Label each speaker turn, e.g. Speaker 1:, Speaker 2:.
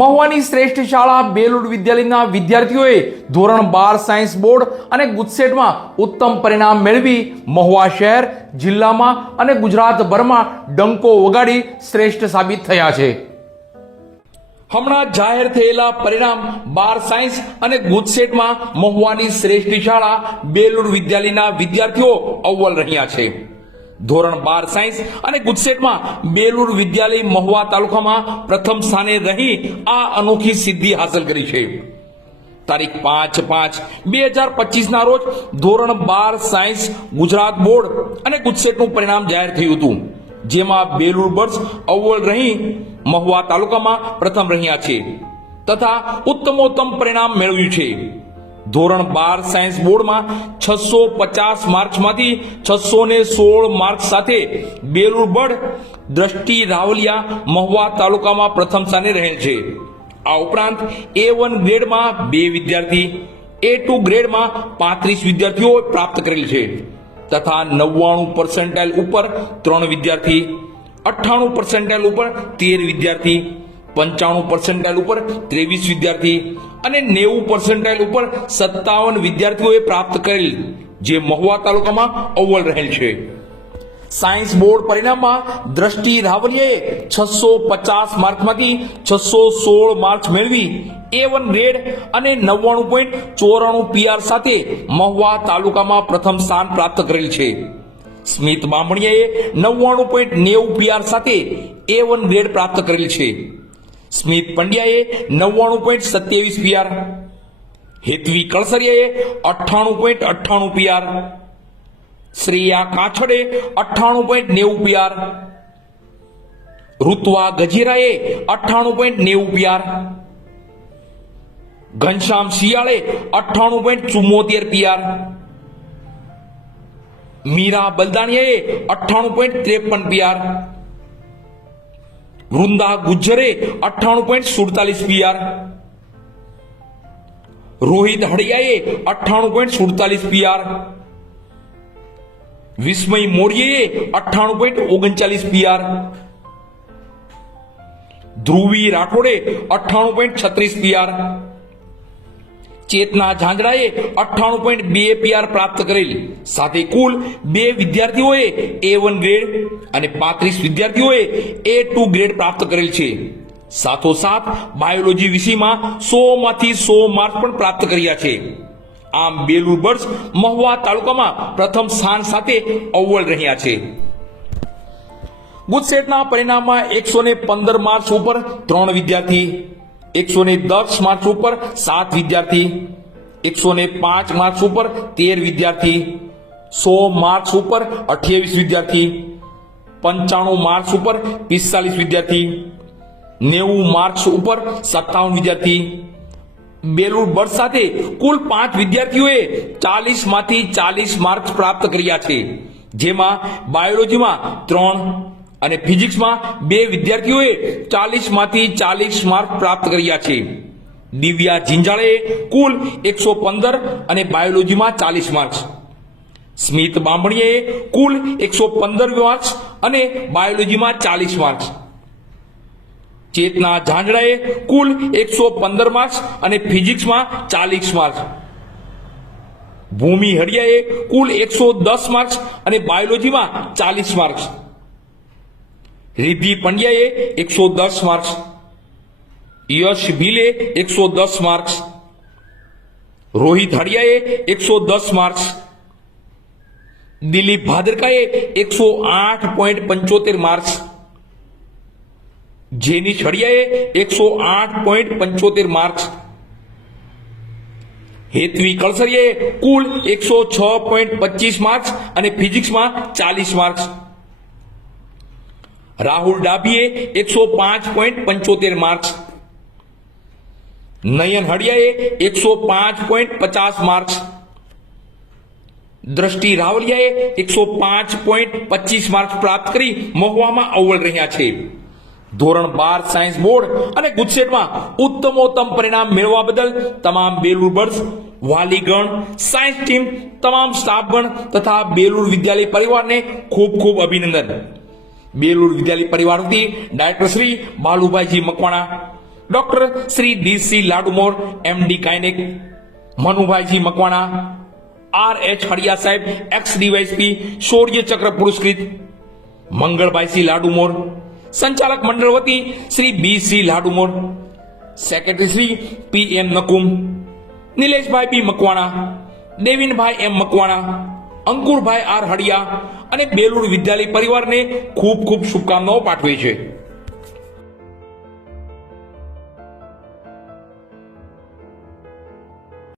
Speaker 1: મહુવાની શ્રેષ્ઠ શાળા બેલુડ વિદ્યાલયના વિદ્યાર્થીઓએ ધોરણ બાર સાયન્સ બોર્ડ અને ગુજસેટમાં ઉત્તમ પરિણામ મેળવી મહુવા શહેર, જિલ્લામાં અને ગુજરાતભરમાં ડંકો વગાડી શ્રેષ્ઠ સાબિત થયા છે. હમણાં જાહેર થયેલા પરિણામ બાર સાયન્સ અને ગુજસેટમાં મહુવાની શ્રેષ્ઠ શાળા બેલુડ વિદ્યાલયના વિદ્યાર્થીઓ અવ્વલ રહ્યા છે. ધોરણ બાર સાયન્સ અને ગુજસેટમાં બેલુર વિદ્યાલય મહુવા તાલુકામાં પ્રથમ સ્થાને રહી આ અનોખી સિદ્ધિ હાંસલ કરી છે. તારીખ પાંચ પાંચ બે હજાર પચીસના રોજ ધોરણ બાર સાયન્સ ગુજરાત બોર્ડ અને ગુજસેટનું પરિણામ જાહેર થયું હતું. જેમાં બેલુર બર્ડ્સ અવ્વલ રહી મહુવા તાલુકામાં પ્રથમ રહ્યા છે. તથા ઉત્તમોત્તમ પરિણામ મેળવ્યું છે. ધોરણ બાર સાયન્સ બોર્ડમાં છસો પચાસ માર્ક્સમાંથી છસો ને સોળ માર્ક્સ સાથે બેલુરબડ દ્રષ્ટિ રાવલિયા મહુવા તાલુકામાં પ્રથમ સ્થાને રહેલ છે. આ ઉપરાંત એ વન ગ્રેડમાં બે વિદ્યાર્થી એ ટુ ગ્રેડમાં પાંત્રીસ વિદ્યાર્થીઓ પ્રાપ્ત કરેલ છે તથા નવ્વાણું પર્સન્ટાઇલ ઉપર ત્રણ વિદ્યાર્થી, અઠ્ઠાણું પર્સન્ટાઇલ ઉપર તેર વિદ્યાર્થી, પંચાણું પર્સન્ટાઇલ ઉપર ત્રેવીસ વિદ્યાર્થી અને નેવું પર્સન્ટાઇલ ઉપર સત્તાવન વિદ્યાર્થીઓએ પ્રાપ્ત કરેલ જે મહુવા તાલુકામાં અવ્વલ રહેલ છે. સાયન્સ બોર્ડ પરિણામમાં દ્રષ્ટિ રાવલીએ છસો પચાસ માર્કમાંથી છસો સોળ માર્ક્સ મેળવી એ વન ગ્રેડ અને નવ્વાણું પોઈન્ટ ચોરાણું પીઆર સાથે મહુવા તાલુકામાં પ્રથમ સ્થાન પ્રાપ્ત કરેલ છે. સ્મિત બામણીએ નવ્વાણું પોઈન્ટ નેવું પીઆર સાથે એ વન ગ્રેડ પ્રાપ્ત કરેલ છે. સ્મિત પંડ્યાએ નવ્વાણું પોઈન્ટ સત્યાવીસ પીઆર હેતવી કળસરિયાએ અઠ્ઠાણું પોઈન્ટ અઠ્ઠાણું પીઆર શ્રેયા કાછડે અઠ્ઠાણું પોઈન્ટ નેવું પીઆર ઋત્વા ગજેરાએ અઠ્ઠાણું પોઈન્ટ નેવું પીઆર ઘનશ્યામ શિયાળે અઠ્ઠાણું પોઈન્ટ ચુમ્મોતેર પીઆર મીરા બલદાણિયાએ અઠ્ઠાણું પોઈન્ટ ત્રેપન પીઆર વૃંદા ગુજ્જરે અઠ્ઠાણું પોઈન્ટ સુડતાલીસ પીઆર રોહિત હડિયાએ અઠ્ઠાણું પોઈન્ટ સુડતાલીસ પીઆર વિસ્મય મૌર્યએ અઠ્ઠાણું પોઈન્ટ ઓગણચાલીસ પીઆર ધ્રુવી રાઠોડે અઠ્ઠાણું પોઈન્ટ છત્રીસ પીઆર ચેતના ઝાંઝડાએ અઠ્ઠાણું પોઈન્ટ બે પીઆર પ્રાપ્ત કરેલ. સાથે કુલ બે વિદ્યાર્થીઓએ એ વન ગ્રેડ અને પાંત્રીસ વિદ્યાર્થીઓએ એ ટુ ગ્રેડ પ્રાપ્ત કરેલ છે. સાથોસાથ બાયોલોજી વિષયમાં સો માંથી સો માર્ક પણ પ્રાપ્ત કર્યા છે. આમ બેલુર બર્ડ્સ મહુવા તાલુકામાં પ્રથમ સ્થાન સાથે અવ્વલ રહ્યા છે. ગુજસેટના પરિણામમાં એકસો પંદર માર્ક્સ ઉપર ત્રણ વિદ્યાર્થી એકસો ને દસ માર્ક્સ ઉપર સાત વિદ્યાર્થી, એકસો ને પાંચ માર્ક્સ ઉપર તેર વિદ્યાર્થી, સો માર્ક્સ ઉપર અઠ્યાવીસ વિદ્યાર્થી, પંચાણું માર્ક્સ ઉપર પિસ્તાલીસ વિદ્યાર્થી, નેવું માર્ક્સ ઉપર સત્તાવન વિદ્યાર્થી. બેલુર બર્ડ સાથે કુલ પાંચ વિદ્યાર્થીઓએ ચાલીસમાંથી ચાલીસ માર્ક્સ પ્રાપ્ત કર્યા છે, જેમાં બાયોલોજીમાં ત્રણ અને ફિઝિક્સમાં બે વિદ્યાર્થીઓએ ચાલીસમાંથી ચાલીસ માર્ક પ્રાપ્ત કર્યા છે. દિવ્યા જિંજાળે કુલ એકસો પંદર અને બાયોલોજીમાં ચાલીસ માર્ક્સ સ્મિત બાંભણીએ કુલ એકસો પંદર માર્ક્સ અને બાયોલોજીમાં ચાલીસ માર્ક્સ ચેતના ઝાંઝડાએ કુલ એકસો પંદર માર્ક્સ અને ફિઝિક્સમાં ચાલીસ માર્ક્સ ભૂમિ હરિયાએ કુલ એકસો દસ માર્ક્સ અને બાયોલોજીમાં ચાલીસ માર્ક્સ રિદ્ધિ પંડ્યાએ એકસો દસ માર્ક્સ, યશ ભીલે એકસો દસ માર્ક્સ, રોહિત હડિયાએ એકસો દસ માર્ક્સ, દિલીપ ભાદરકાએ એકસો આઠ પોઈન્ટ પંચોતેર માર્ક્સ, જેની છડિયાએ એકસો આઠ પોઈન્ટ પંચોતેર માર્ક્સ, હેતવી કળસરિયાએ કુલ એકસો છ પોઈન્ટ પચીસ માર્ક્સ અને ફિઝિક્સમાં ચાલીસ માર્ક્સ. રાહુલ ડાભીએ એકસો પાંચ પોઈન્ટ પંચોતેર માર્ક્સ. નયન હડિયાએ એકસો પાંચ પોઈન્ટ પચાસ માર્ક્સ. દ્રષ્ટિ રાવલિયાએ એકસો પાંચ પોઈન્ટ પચીસ માર્ક્સ પ્રાપ્ત કરી મહુવામાં અવ્વલ રહ્યા છે. ધોરણ બાર સાયન્સ બોર્ડ અને ગુજસેટમાં ઉત્તમોત્તમ પરિણામ મેળવવા બદલ તમામ બેલુર બર્ડ્સ, વાલીગણ, સાયન્સ ટીમ, તમામ સ્ટાફગણ તથા બેલુર વિદ્યાલય પરિવારને ખૂબ ખૂબ અભિનંદન. બેલુર વિદ્યાલય પરિવાર વતી director Shri Balubhaiji Makwana doctor Shri DC Ladumor MD કાયનિક Manubhaiji Makwana R H હડિયા સાહેબ એક્સ ડીવાયસપી શૌર્ય ચક્ર પુરસ્કૃત મંગળભાઈસી લાડુમોર સંચાલક મંડળ વતી Shri B C Ladumor secretary Shri P N Nakum Nileshbhai B Makwana Devinbhai M Makwana Ankurbhai R Hadiya અને બેલુર વિદ્યાલય પરિવારને ખૂબ ખૂબ શુભકામનાઓ પાઠવે છે.